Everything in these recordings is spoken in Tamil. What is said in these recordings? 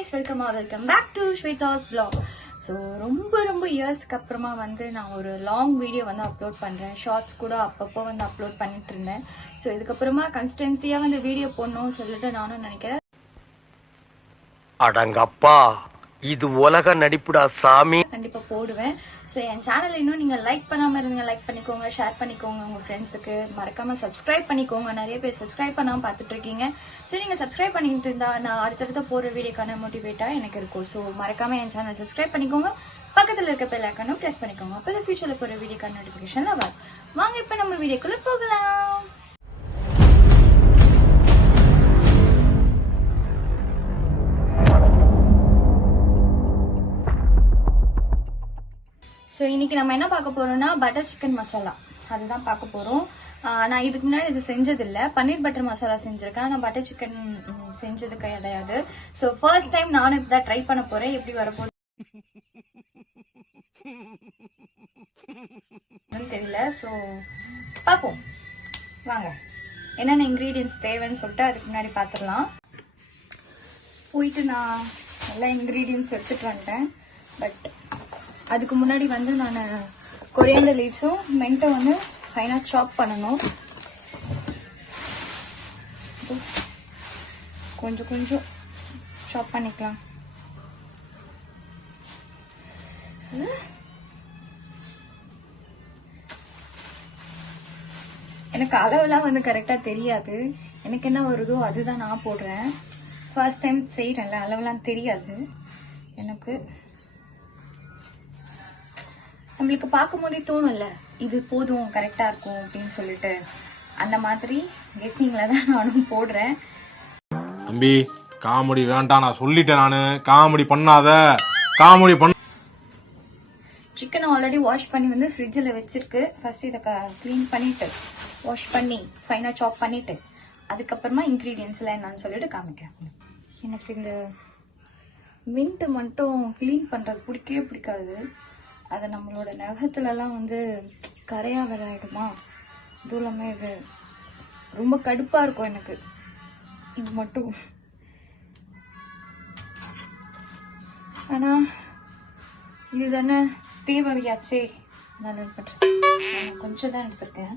guys, welcome back to Shweta's vlog. So ரொம்ப இயர்ஸ்க்கு அப்புறமா வந்து நான் ஒரு லாங் வீடியோ வந்து அப்லோட் பண்றேன். ஷார்ட்ஸ் கூட அப்பப்போ வந்து அப்லோட் பண்ணிட்டு இருந்தேன். ஸோ இதுக்கப்புறமா கன்சிஸ்டன்சியா வந்து வீடியோ போடணும்னு சொல்லிட்டு நானும் நினைக்கிறேன். அடங்கப்பா, இது உலக நடிப்புடா சாமி. கண்டிப்பா போடுவேன். ஸோ என் சேனல் இன்னும் நீங்க லைக் பண்ணாம இருந்தீங்க, லைக் பண்ணிக்கோங்க, ஷேர் பண்ணிக்கோங்க உங்க ஃப்ரெண்ட்ஸுக்கு. மறக்காம சப்ஸ்கிரைப் பண்ணிக்கோங்க. நிறைய பேர் சப்ஸ்கிரைப் பண்ணாம பார்த்துட்டு இருக்கீங்க. ஸோ நீங்க சப்ஸ்கிரைப் பண்ணிட்டு இருந்தா நான் அடுத்தடுத்த போற வீடியோக்கான மோட்டிவேட்டா எனக்கு இருக்கும். ஸோ மறக்காம என் சேனல் சப்ஸ்கிரைப் பண்ணிக்கோங்க. பக்கத்துல இருக்க பெல் ஐகானும் பிரஸ் பண்ணிக்கோங்க. அப்போ ஃபியூச்சர்ல போற வீடியோக்கான நோட்டிபிகேஷன்ல வரும். வாங்க இப்ப நம்ம வீடியோக்குள்ள போகலாம். ஸோ இன்னைக்கு நம்ம என்ன பார்க்க போறோம்னா பட்டர் சிக்கன் மசாலா அதுதான் பார்க்க போறோம். நான் இதுக்கு முன்னாடி இது செஞ்சதில்லை. பன்னீர் பட்டர் மசாலா செஞ்சிருக்கேன். ஆனால் பட்டர் சிக்கன் செஞ்சது கிடையாது. ஸோ ஃபர்ஸ்ட் டைம் நானும் இப்பதான் ட்ரை பண்ண போறேன். எப்படி வரப்போகுது தெரியல. ஸோ பார்ப்போம் வாங்க. என்னென்ன இன்கிரீடியன்ஸ் தேவைன்னு சொல்லிட்டு அதுக்கு முன்னாடி பார்த்துடலாம். போயிட்டு நான் எல்லா இன்கிரீடியன்ஸ் எடுத்துட்டு வந்துட்டேன். பட் அதுக்கு முன்னாடி வந்து நான் கொரியாண்டர் லீவ்ஸும் மென்ட்டும் வந்து ஃபைனாக சாப் பண்ணணும். கொஞ்சம் சாப் பண்ணிக்கலாம். எனக்கு அளவெல்லாம் வந்து கரெக்டாக தெரியாது. எனக்கு என்ன வருதோ அதுதான் நான் போடுறேன். ஃபர்ஸ்ட் டைம் செய்கிறேன்ல, அளவெல்லாம் தெரியாது எனக்கு. நம்மளுக்கு பார்க்கும் போதே தோணும்ல இது போதும் கரெக்டா இருக்கும் அப்படின்னு சொல்லிட்டு, அந்த மாதிரி கெஸ்ஸிங்ல தான் நானும் போடுறேன். தம்பி காமெடி வேண்டாம், நான் சொல்லிட்டேன். நானு காமெடி பண்ணாத, காமெடி பண்ண. சிக்கனை ஆல்ரெடி வாஷ் பண்ணி வந்து ஃப்ரிட்ஜில் வச்சிருக்கு. ஃபர்ஸ்ட் இதை க்ளீன் பண்ணிட்டு வாஷ் பண்ணி ஃபைனாக சாப் பண்ணிட்டு அதுக்கப்புறமா இன்க்ரீடியன்ஸ்லாம் என்னன்னு சொல்லிட்டு காமிக்கிறேன். எனக்கு இந்த மின்ட்டு மட்டும் க்ளீன் பண்ணுறது பிடிக்கவே பிடிக்காது. அது நம்மளோட நகத்துலலாம் வந்து கரையா வேற ஆயிடுமா, இதுவும் இல்லாமல் இது ரொம்ப கடுப்பாக இருக்கும் எனக்கு இது மட்டும். ஆனால் இது தானே தேவையாச்சே, நான் கொஞ்சம் தான் எடுத்திருக்கேன்.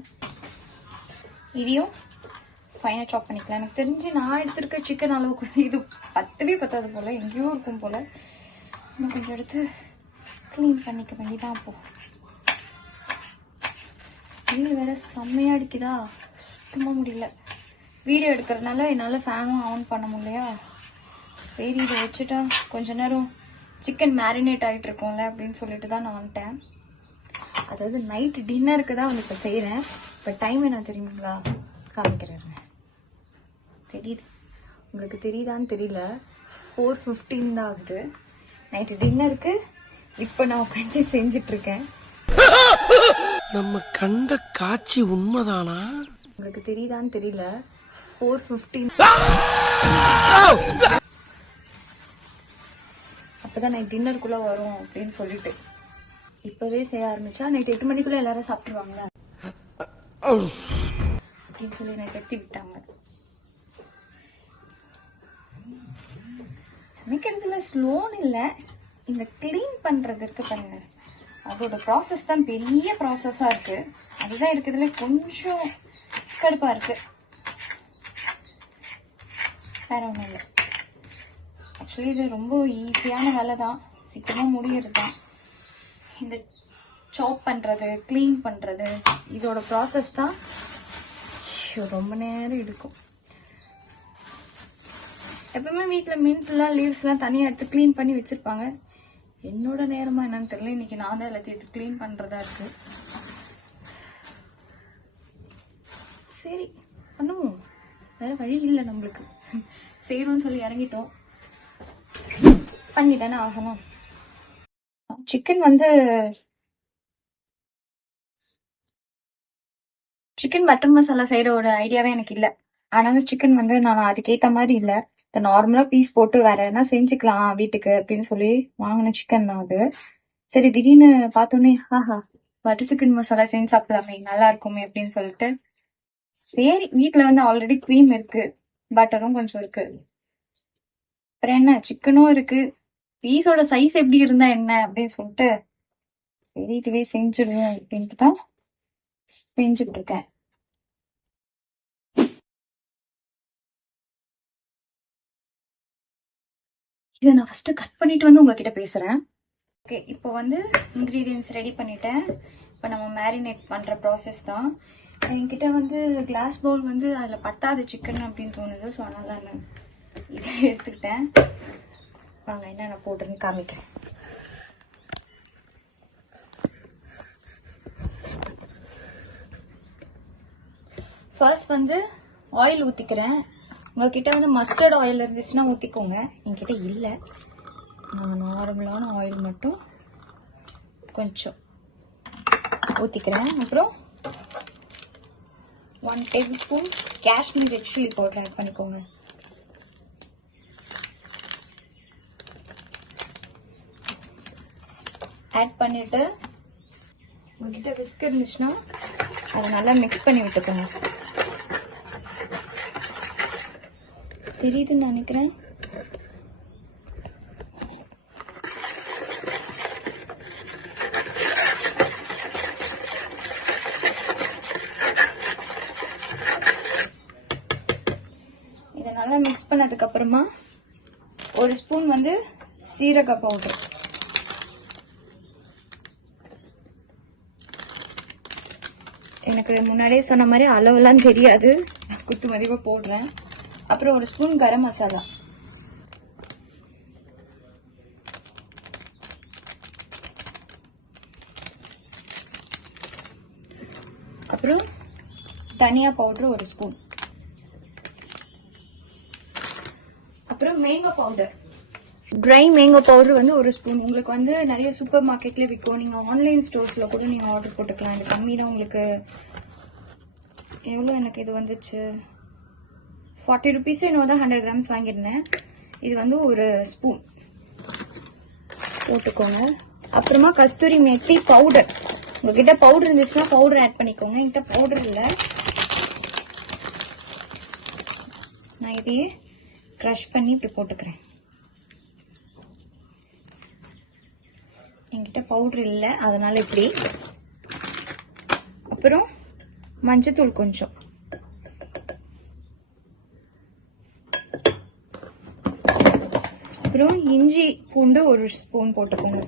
இதையும் ஃபைனாக சாப் பண்ணிக்கலாம். எனக்கு தெரிஞ்சு நான் எடுத்திருக்க சிக்கன் அளவுக்கு இது பத்தாது போல், எங்கேயோ இருக்கும் போல். இன்னும் கொஞ்சம் எடுத்து க்ளீன் பண்ணிக்க வேண்டியதான். போ வெயில் வேற செம்மையா அடிக்குதா, சுத்தமாக முடியல. வீடியோ எடுக்கிறதுனால என்னால் ஃபேனும் ஆன் பண்ண முடியலையா. சரி இதை வச்சுட்டா கொஞ்ச நேரம் சிக்கன் மேரினேட் ஆகிட்டு இருக்கோம்ல அப்படின்னு சொல்லிட்டு தான் நான் வந்துட்டேன். அதாவது நைட் டின்னருக்கு தான் வந்து இப்போ செய்கிறேன். இப்போ டைம் என்ன தெரியுங்களா, காமிக்கிறேன். தெரியுது உங்களுக்கு, தெரியுதான்னு தெரியல, 4:15 தான் ஆகுது. நைட்டு டின்னருக்கு இப்ப நான் உட்காந்து செஞ்சிட்டு இருக்கேன். நம்ம கண்ட காட்சி உண்மைதானா? உங்களுக்கு தெரியுதான்னு தெரியல, 4:15 அப்பதான் நைட் டின்னருக்குள்ள வரும் அப்படின்னு சொல்லிட்டு இப்பவே செய்ய ஆரம்பிச்சா நைட் 8 மணிக்குள்ள எல்லாரும் சாப்பிட்டுருவாங்க அப்படின்னு சொல்லி நைட் கட்டி விட்டாங்க. சமைக்கிறதுல ஸ்லோன் இல்லை, இந்த கிளீன் பண்றது இருக்கு பாருங்க, அதோட ப்ராசஸ் தான் பெரிய ப்ராசஸா இருக்கு. அதுதான் இருக்குதுல கொஞ்சம் கடுப்பா இருக்கு, வேற ஒன்றும் இல்லை. ஆக்சுவலி இது ரொம்ப ஈஸியான வேலை தான், சீக்கிரமா முடியறது தான். இந்த சாப் பண்றது, கிளீன் பண்றது, இதோட ப்ராசஸ் தான் ரொம்ப நேரம் எடுக்கும். எப்பவுமே வீட்டில் மின்ட்லாம் லீவ்ஸ்லாம் தனியாக எடுத்து க்ளீன் பண்ணி வச்சிருப்பாங்க. என்னோட நேரமா என்னன்னு தெரியல, இன்னைக்கு நான் தான் எல்லாத்தையும் எடுத்து க்ளீன் பண்றதா இருக்கு. சரி பண்ணுவோம், வேற வழி இல்லை நம்மளுக்கு. செய்யறோம்னு சொல்லி இறங்கிட்டோம், பண்ணி தானே ஆகணும். சிக்கன் வந்து சிக்கன் பட்டர் மசாலா செய்யற ஐடியாவே எனக்கு இல்லை. ஆனாலும் சிக்கன் வந்து நான் அதுக்கேற்ற மாதிரி இல்லை, நார்மலா பீஸ் போட்டு வேற எதனா செஞ்சுக்கலாம் வீட்டுக்கு அப்படின்னு சொல்லி வாங்கின சிக்கன் தான் அது. சரி திடீர்னு பார்த்தோன்னே ஆஹா பட்டர் சிக்கன் மசாலா செஞ்சு சாப்பிடலாமே, நல்லா இருக்குமே அப்படின்னு சொல்லிட்டு, சரி வீட்டுல வந்து ஆல்ரெடி க்ரீம் இருக்கு, பட்டரும் கொஞ்சம் இருக்கு, அப்புறம் என்ன, சிக்கனும் இருக்கு. பீஸோட சைஸ் எப்படி இருந்தா என்ன அப்படின்னு சொல்லிட்டு சரி இதுவே செஞ்சிடுவோம் அப்படின்ட்டு தான் செஞ்சுட்டு இருக்கேன். இதை நான் ஃபர்ஸ்ட் கட் பண்ணிட்டு வந்து உங்ககிட்ட பேசுறேன். ஓகே, இப்போ வந்து இன்க்ரீடியன்ஸ் ரெடி பண்ணிட்டேன். இப்போ நம்ம மேரினேட் பண்ணுற ப்ராசஸ் தான். என்கிட்ட வந்து கிளாஸ் பவுல் வந்து அதில் பத்தாது சிக்கன் அப்படின்னு தோணுது. ஸோ அதனால நான் இதை எடுத்துக்கிட்டேன். வாங்க என்னென்ன போட்டுன்னு காமிக்கிறேன். ஃபர்ஸ்ட் வந்து ஆயில் ஊற்றிக்கிறேன். உங்ககிட்ட வந்து மஸ்டர்ட் ஆயில் இருந்துச்சுன்னா ஊற்றிக்கோங்க. என்கிட்ட இல்லை, நான் நார்மலான ஆயில் மட்டும் கொஞ்சம் ஊற்றிக்கிறேன். அப்புறம் 1 tablespoon Kashmir red chilli powder add பண்ணிக்கோங்க. ஆட் பண்ணிட்டு உங்ககிட்ட விஸ்க் இருந்துச்சுன்னா அதை நல்லா மிக்ஸ் பண்ணி விட்டுக்கோங்க. தெரியுதுன்னு நினைக்கிறேன். இதை நல்லா மிக்ஸ் பண்ணதுக்கு அப்புறமா 1 ஸ்பூன் வந்து சீரக பவுடர், எனக்கு முன்னாடியே சொன்ன மாதிரி அளவெல்லாம் தெரியாது, குத்து மதிப்பா போடுறேன். அப்புறம் 1 ஸ்பூன் கரம் மசாலா, அப்புறம் தனியா பவுடர் 1 ஸ்பூன், அப்புறம் mango powder, try mango powder வந்து 1 ஸ்பூன். உங்களுக்கு வந்து நிறைய சூப்பர் மார்க்கெட்ல விற்கும், நீங்க ஆன்லைன் ஸ்டோர்ஸ்ல கூட நீங்க ஆர்டர் போட்டுக்கலாம். இது கம்மி தான். உங்களுக்கு எவ்வளோ எனக்கு இது வந்துச்சு, 40 ருபீஸ் என்னவோ தான் 100 கிராம்ஸ் வாங்கியிருந்தேன். இது வந்து 1 ஸ்பூன் போட்டுக்கோங்க. அப்புறமா கஸ்தூரி மேத்தி பவுடர், உங்ககிட்ட பவுடர் இருந்துச்சுன்னா பவுடர் ஆட் பண்ணிக்கோங்க. என்கிட்ட பவுடர் இல்லை, நான் இதையே க்ரஷ் பண்ணி இப்படி போட்டுக்கிறேன். என்கிட்ட பவுடர் இல்லை அதனால இப்படி. அப்புறம் மஞ்சத்தூள் கொஞ்சம், அப்புறம் இஞ்சி பூண்டு 1 ஸ்பூன் போட்டுக்கோங்க.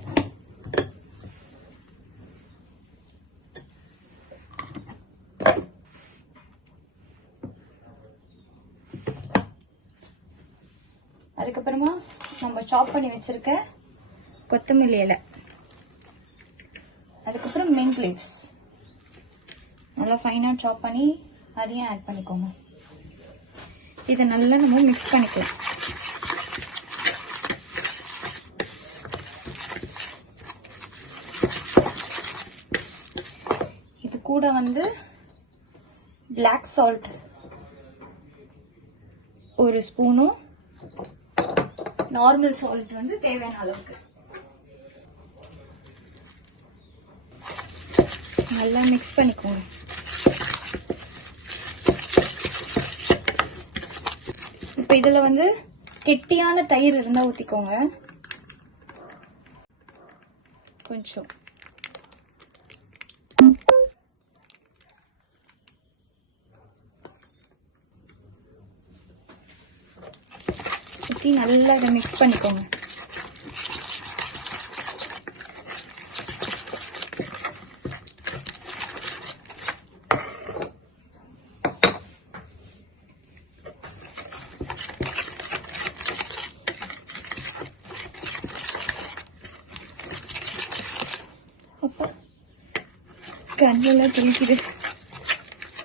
அதுக்கப்புறமா நம்ம சாப் பண்ணி வச்சிருக்க கொத்தமல்லி இலை, அதுக்கப்புறம் மின்ட் லீவ்ஸ் நல்லா ஃபைனா சாப் பண்ணி அதையும் ஆட் பண்ணிக்கோங்க. இதை நல்லா நம்ம மிக்ஸ் பண்ணிக்கலாம். இது கூட வந்து பிளாக் சால்ட் 1 ஸ்பூனும் நார்மல் சால்ட் வந்து தேவையான அளவுக்கு நல்லா மிக்ஸ் பண்ணிக்கோங்க. இப்போ இதுல வந்து கெட்டியான தயிர் இருந்தா ஊத்திக்கோங்க கொஞ்சம். ஊத்தி நல்லா இதை மிக்ஸ் பண்ணிக்கோங்க. கண்ணெல்லாம் கிழிக்குது.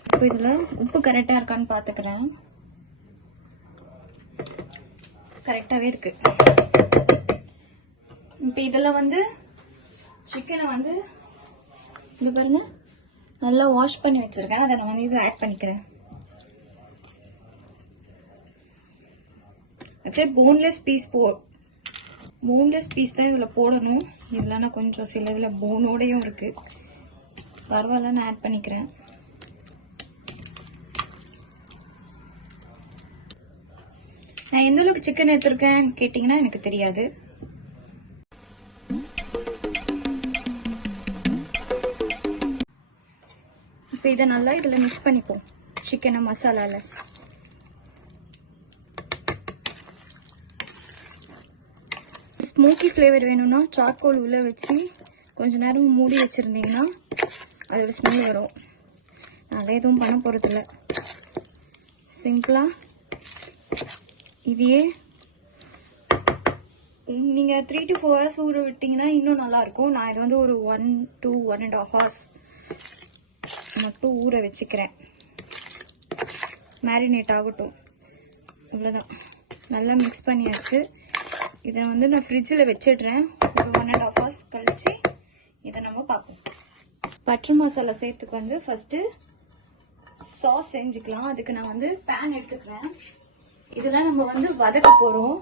இப்போ இதுல உப்பு கரெக்டா இருக்கான்னு பாத்துக்கிறேன். கரெக்டாவே இருக்கு. இப்போ இதுல வந்து சிக்கனை வந்து இது பாருங்க நல்லா வாஷ் பண்ணி வச்சிருக்கேன். அதை நான் வந்து இது ஆட் பண்ணிக்கிறேன். ஆக்சுவலி போன்லெஸ் பீஸ் தான் இதுல போடணும். இதுல நான் கொஞ்சம் சில இதுல போனோடையும் இருக்கு, பரவாயில்ல நான் ஆட் பண்ணிக்கிறேன். நான் எந்த அளவுக்கு சிக்கன் எடுத்திருக்கேன் கேட்டிங்கன்னா எனக்கு தெரியாது. இப்போ இதை நல்லா இதில் மிக்ஸ் பண்ணிப்போம் சிக்கனை மசாலாவில். ஸ்மோக்கி ஃப்ளேவர் வேணும்னா சார்கோல் உள்ளே வச்சு கொஞ்ச நேரம் மூடி வச்சுருந்தீங்கன்னா அதோட ஸ்மெல் வரும். அதெல்லாம் எதுவும் பண்ண போகிறதில்ல. சிம்பிளாக இதையே நீங்கள் 3 to 4 hours ஊற விட்டிங்கன்னா இன்னும் நல்லாயிருக்கும். நான் இது வந்து ஒரு 1 to 1.5 hours மட்டும் ஊற வச்சுக்கிறேன். மேரினேட் ஆகட்டும். இவ்வளோதான். நல்லா மிக்ஸ் பண்ணியாச்சு. இதை வந்து நான் ஃப்ரிட்ஜில் வச்சிடுறேன். ஒரு 1.5 hours கழிச்சு இதை நம்ம பார்ப்போம். பட்டர் மசாலா சேர்த்துக்கு வந்து ஃபர்ஸ்ட் சாஸ் செஞ்சுக்கலாம். அதுக்கு நான் வந்து பேன் எடுத்துக்கிறேன். இதெல்லாம் நம்ம வந்து வதக்க போறோம்.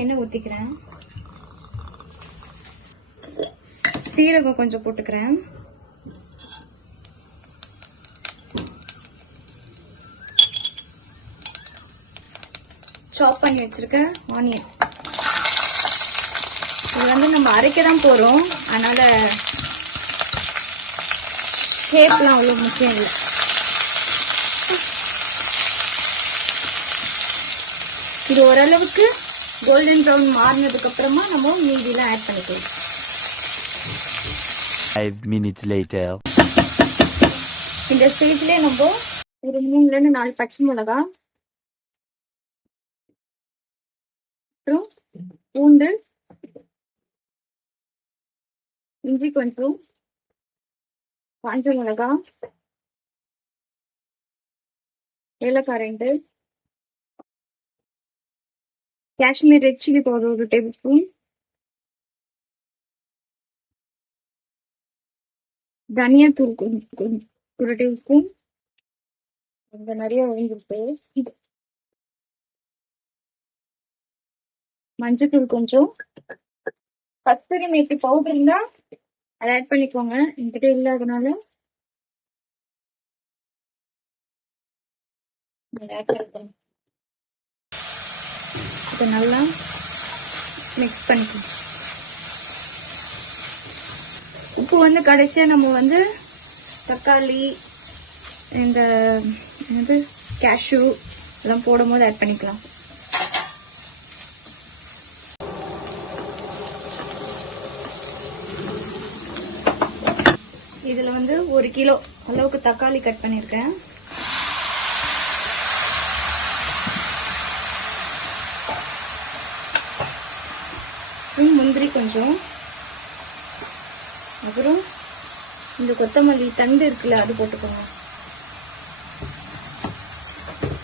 எண்ணெய் ஊத்திக்கிறேன். சீரகம் கொஞ்சம் போட்டுக்கிறேன். சாப் பண்ணி வச்சிருக்க ஆனியன். இது வந்து நம்ம அரைக்க தான் போறோம். அதனால ஷேப்லாம் அவ்வளோ முக்கியம் இல்லை. இது ஓரளவுக்கு கோல்டன் ப்ரௌன் மாறினதுக்கு அப்புறமா நம்ம மீதியெல்லாம் ஆட் பண்ணிக்கலாம். 5 minutes later. இந்த ஸ்டேஜ்ல நம்ம ஒரு 3 to 4 பச்சை மிளகா, அப்புறம் பூண்டு, இஞ்சி கொஞ்சம், காஞ்ச மிளகா, ஏலக்காய் 2, Kashmir red chilli powder 1 tablespoon, தனியா தூள் 1 tablespoon. இங்க நிறைய விழுந்துருக்கு. மஞ்சத்தூள் கொஞ்சம், கஸ்தூரி மேத்தி பவுடர் இருந்தா அதை ஆட் பண்ணிக்கோங்க. என்கிட்ட இல்லாதனால ஆட் பண்ணிக்கோங்க. இதை நல்லா மிக்ஸ் பண்ணிக்கணும். உப்பு வந்து கடைசியா நம்ம வந்து தக்காளி இந்த கேஷ்யூ எல்லாம் போடும் போது ஆட் பண்ணிக்கலாம். இதுல வந்து 1 கிலோ அளவுக்கு தக்காளி கட் பண்ணிருக்கேன். முந்திரி கொஞ்சம், அப்புறம் இந்த கொத்தமல்லி தண்டு இருக்குல்ல அது போட்டுக்கோங்க.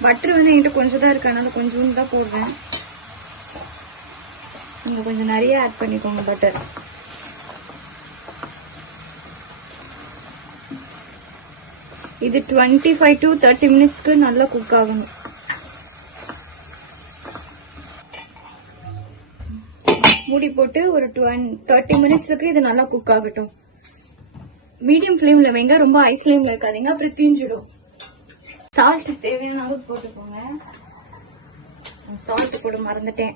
பட்டர் வந்து என்கிட்ட கொஞ்சம் தான் இருக்கு, அதனால கொஞ்சம் தான் போடுறேன். நீங்க கொஞ்சம் நிறைய ஆட் பண்ணிக்கோங்க பட்டர். இது 25 to 30 minutesக்கு நல்லா குக் ஆகணும். மூடி போட்டு ஒரு 30 minutesக்கு இது நல்லா குக் ஆகட்டும். மீடியம் ஃப்ளேம்ல வைங்க, ரொம்ப ஹை ஃப்ளேம்ல வைக்காதீங்க, அப்புறம் தீஞ்சிடும். சால்ட் தேவையான அளவு போட்டுக்கோங்க. சால்ட் போட மறந்துட்டேன்.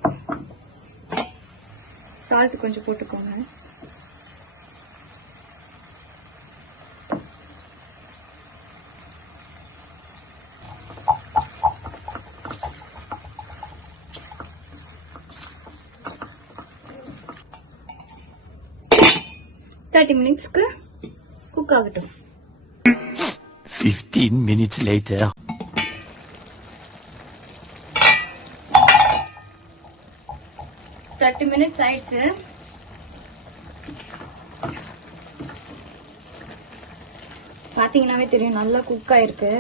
சால்ட் கொஞ்சம் போட்டுக்கோங்க. தேர்ட்டி மினிட்ஸ்க்கு குக் ஆகட்டும். 15 minutes later. மினிட்ஸ் ஆயிடுச்சு. பாத்தீங்கன்னாவே தெரியும் நல்லா குக் ஆயிருக்கு.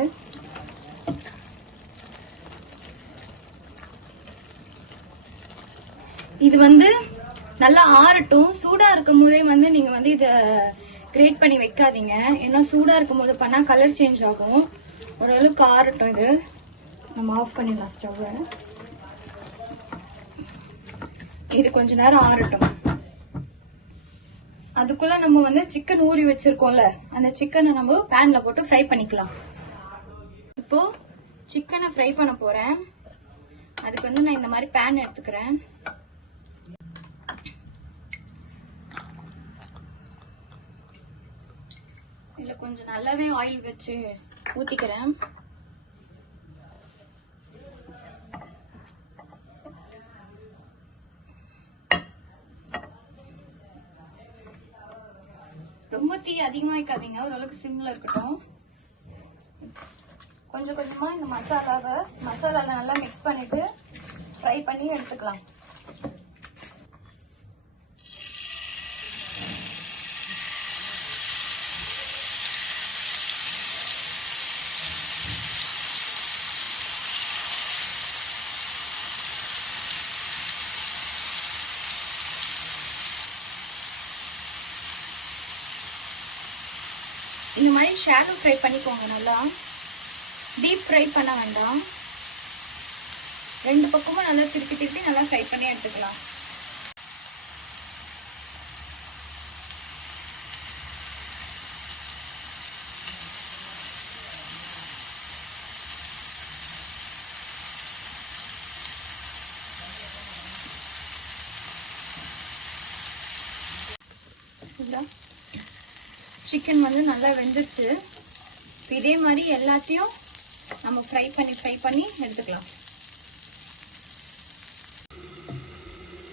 இது வந்து நல்லா ஆறட்டும். சூடா இருக்கும் போதே வந்து நீங்க வந்து இத கிரேட் பண்ணி வைக்காதீங்க. ஏன்னா சூடா இருக்கும் போது பண்ணா கலர் சேஞ்ச் ஆகும். ஓரளவுக்கு ஆறட்டும். இது நம்ம ஆஃப் பண்ணிடலாம் ஸ்டவ். இது கொஞ்ச நேரம் ஆறட்டும். அதுக்குள்ள நம்ம வந்து சிக்கன் ஊறி வச்சிருக்கோம்ல, அந்த சிக்கனை நம்ம பேன்ல போட்டு ஃப்ரை பண்ணிக்கலாம். இப்போ சிக்கனை ஃப்ரை பண்ண போறேன். அதுக்கு வந்து நான் இந்த மாதிரி பேன் எடுத்துக்கிறேன். இதுல கொஞ்சம் நல்லாவே ஆயில் வச்சு ஊத்திக்கிறேன். ரொம்ப தீ அதிகமா வைக்காதீங்க, ஓரளவுக்கு சிம்ல இருக்கட்டும். கொஞ்சம் கொஞ்சமா இந்த மசாலால நல்லா மிக்ஸ் பண்ணிட்டு ஃப்ரை பண்ணி எடுத்துக்கலாம். இந்த மாதிரி ஷாலோ ஃப்ரை பண்ணிக்கோங்க. நல்லா டீப் ஃப்ரை பண்ண வேண்டாம். 2 பக்கமும் நல்லா திருப்பி நல்லா ஃப்ரை பண்ணி எடுத்துக்கலாம். சிக்கன் வந்து நல்லா வெந்துருச்சு. இதே மாதிரி எல்லாத்தையும் நம்ம ஃப்ரை பண்ணி எடுத்துக்கலாம்.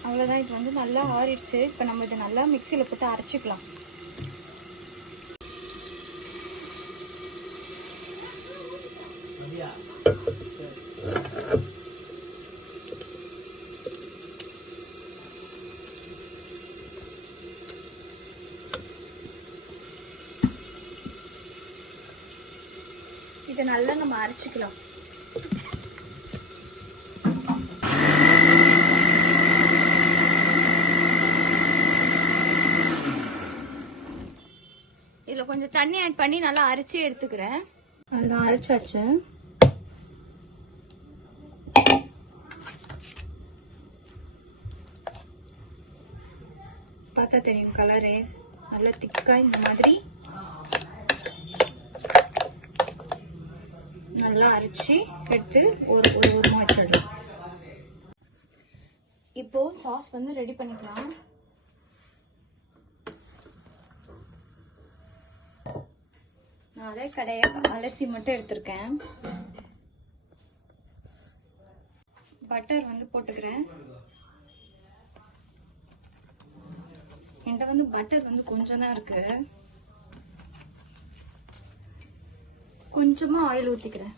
அவ்வளவுதான், இது வந்து நல்லா ஆறிடுச்சு. இப்போ நம்ம இதை நல்லா மிக்சியில போட்டு அரைச்சிக்கலாம். இதை நல்லா நம்ம அரைச்சிக்கலாம். இதுல கொஞ்சம் தண்ணி ஆட் பண்ணி நல்லா அரைச்சி எடுத்துக்கிறேன். நல்லா அரைச்சாச்சு. பார்த்தா தெரியும் கலரு நல்லா திக்கா இந்த மாதிரி நல்லா அரைச்சி எடுத்து ஒரு ஓரமா வச்சிடலாம். இப்போ சாஸ் வந்து ரெடி பண்ணிக்கலாம். நான் அதே கடையை அலசி மட்டும் எடுத்திருக்கேன். பட்டர் வந்து போட்டுக்கிறேன். என்கிட்ட வந்து பட்டர் வந்து கொஞ்சம் தான் இருக்கு. கொஞ்சமா ஆயில் ஊத்திக்கிறேன்.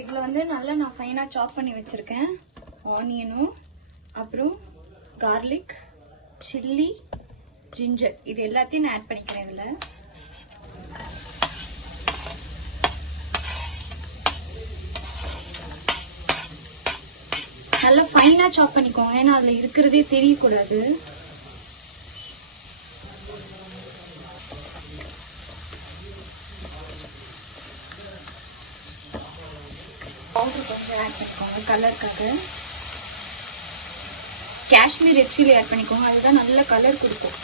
இதுல வந்து நல்லா நான் ஃபைனா சாப் பண்ணி வச்சிருக்கேன். ஆனியனும் அப்புறம் கார்லிக், சில்லி, ஜிஞ்சர் இது எல்லாத்தையும் நான் ஆட் பண்ணிக்கிறேன். இதுல நல்லா ஃபைனா சாப் பண்ணிக்கோங்க, ஏன்னா அதுல இருக்கிறதே தெரியக்கூடாது. பவுடர் கொஞ்சம் ஆட் பண்ணிக்கோங்க கலருக்காக. காஷ்மீர் ரெட் சில்லி ஆட் பண்ணிக்கோங்க, அதுதான் நல்ல கலர் கொடுக்கும்.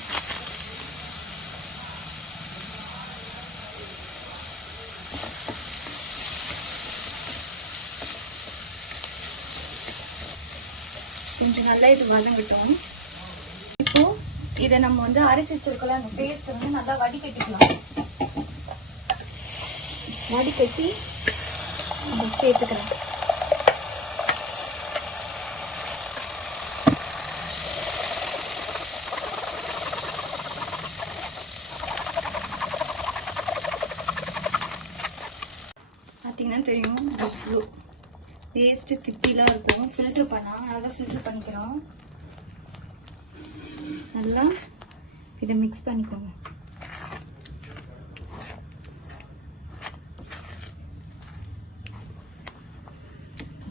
கொஞ்சம் நல்லா இது வதங்கட்டும். இப்போ இதை நம்ம வந்து அரைச்சி வச்சிருக்கலாம். அந்த பேஸ்ட் வந்து நல்லா வடிகட்டிக்கலாம். வடிகட்டி சேர்த்துக்கிறேன். பார்த்தீங்கன்னா தெரியும் பேஸ்ட் திப்பிலாம் இருக்கும். ஃபில்டர் பண்ணா நல்லா ஃபில்டர் பண்ணிக்கிறோம். நல்லா இதை மிக்ஸ் பண்ணிக்கோங்க.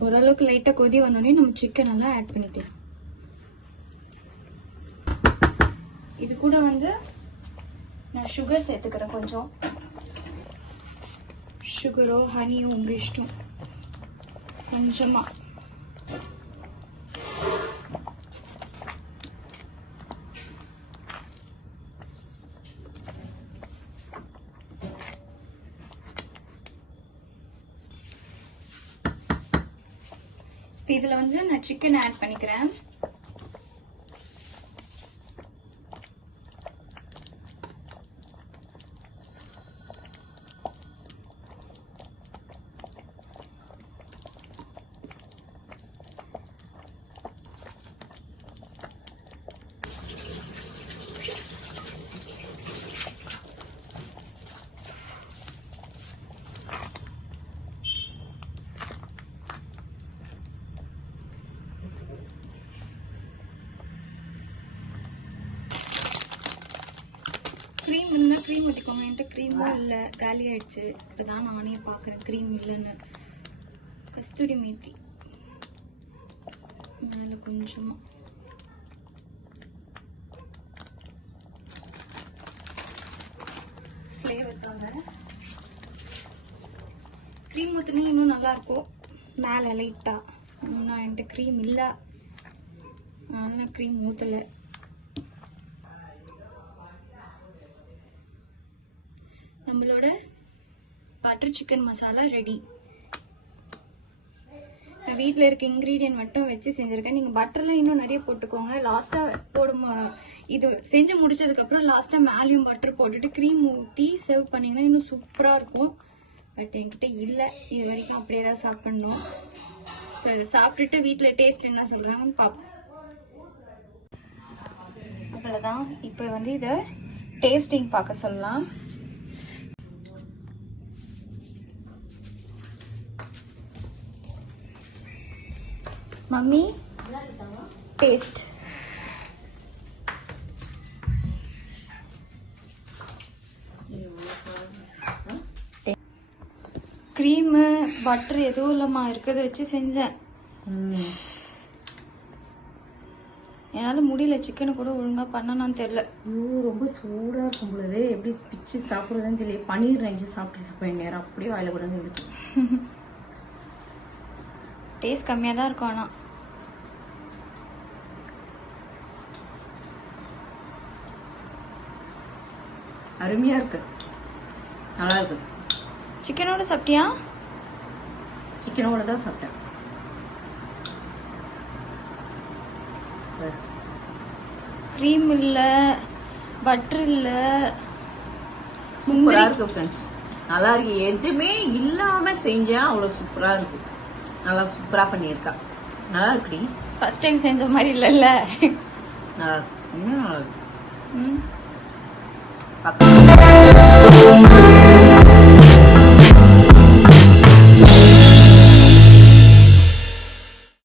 ஓரளவுக்கு லைட்டா கொதி வந்தோடனே நம்ம சிக்கன் எல்லாம் ஆட் பண்ணிக்கலாம். இது கூட வந்து நான் சுகர் சேர்த்துக்கிறேன். கொஞ்சம் சுகரோ ஹனியோ உங்க இஷ்டம். கொஞ்சமா இதுல வந்து நான் சிக்கன் ஆட் பண்ணிக்கிறேன். க்ரீம் இருந்தால் க்ரீம் ஊற்றிக்கோங்க. என்கிட்ட க்ரீமும் இல்லை, காலி ஆயிடுச்சு. இப்போதான் நானே பார்க்குறேன் க்ரீம் இல்லைன்னு. கஸ்தூரி மேத்தி மேலே கொஞ்சமாக. ஃப்ளேவருக்காக க்ரீம் ஊற்றினா இன்னும் நல்லாயிருக்கும். மேலே லைட்டாக. ஆனால் என்கிட்ட க்ரீம் இல்லை, அதனால் நான் க்ரீம் ஊற்றலை. நம்மளோட பட்டர் சிக்கன் மசாலா ரெடி. நான் வீட்டில் இருக்க இன்க்ரீடியன்ட் மட்டும் வச்சு செஞ்சுருக்கேன். நீங்கள் பட்டர்லாம் இன்னும் நிறைய போட்டுக்கோங்க. லாஸ்ட்டாக போடும் இது செஞ்சு முடிச்சதுக்கப்புறம் லாஸ்ட்டாக மேலேயும் பட்டர் போட்டுட்டு க்ரீம் ஊற்றி சர்வ் பண்ணிங்கன்னா இன்னும் சூப்பராக இருக்கும். பட் என்கிட்ட இல்லை, இது வரைக்கும் அப்படியே தான் சாப்பிட்ணும். இப்போ அதை சாப்பிட்டுட்டு வீட்டில் டேஸ்ட் என்ன சொல்கிறாங்கன்னு பார்ப்போம். அவ்வளோதான். இப்போ வந்து இதை டேஸ்டிங் பார்க்க சொல்லலாம். Mummy taste. க்ரீமு பட்டர் எதுவும் இல்லம்மா, இருக்கிறத வச்சு செஞ்சேன். என்னால் முடியல, சிக்கனை கூட ஒழுங்காக பண்ணனான்னு தெரியல. ஐயோ ரொம்ப சூடாக இருக்கும் பொழுது எப்படி பிச்சு சாப்பிட்றதுன்னு தெரியல. பன்னீர் ரைஞ்சு சாப்பிட்டுட்டு இருப்பேன் நேரம், அப்படியே வாயில கூட இருக்கு. டேஸ்ட் கம்மியாக தான் இருக்கும். ஆனால் அருமையாக இருக்கு, நல்லா இருக்கு. சிக்கனோட சாப்பிட்டியா? சிக்கனோட தான் சாப்பிட்டேன். க்ரீம் இல்லை, பட்டர் இல்லை, சூப்பராக இருக்கு ஃப்ரெண்ட்ஸ், நல்லா இருக்கு. எதுவுமே இல்லாமல் செஞ்சா அவ்வளோ சூப்பராக இருக்கு. நல்லா சூப்பராக பண்ணியிருக்கா. நல்லா இருக்குடி. ஃபர்ஸ்ட் டைம் செஞ்ச மாதிரி இல்லைல்ல. நல்லா இருக்கு, இன்னும் நல்லா இருக்கு. ம் பக்கம்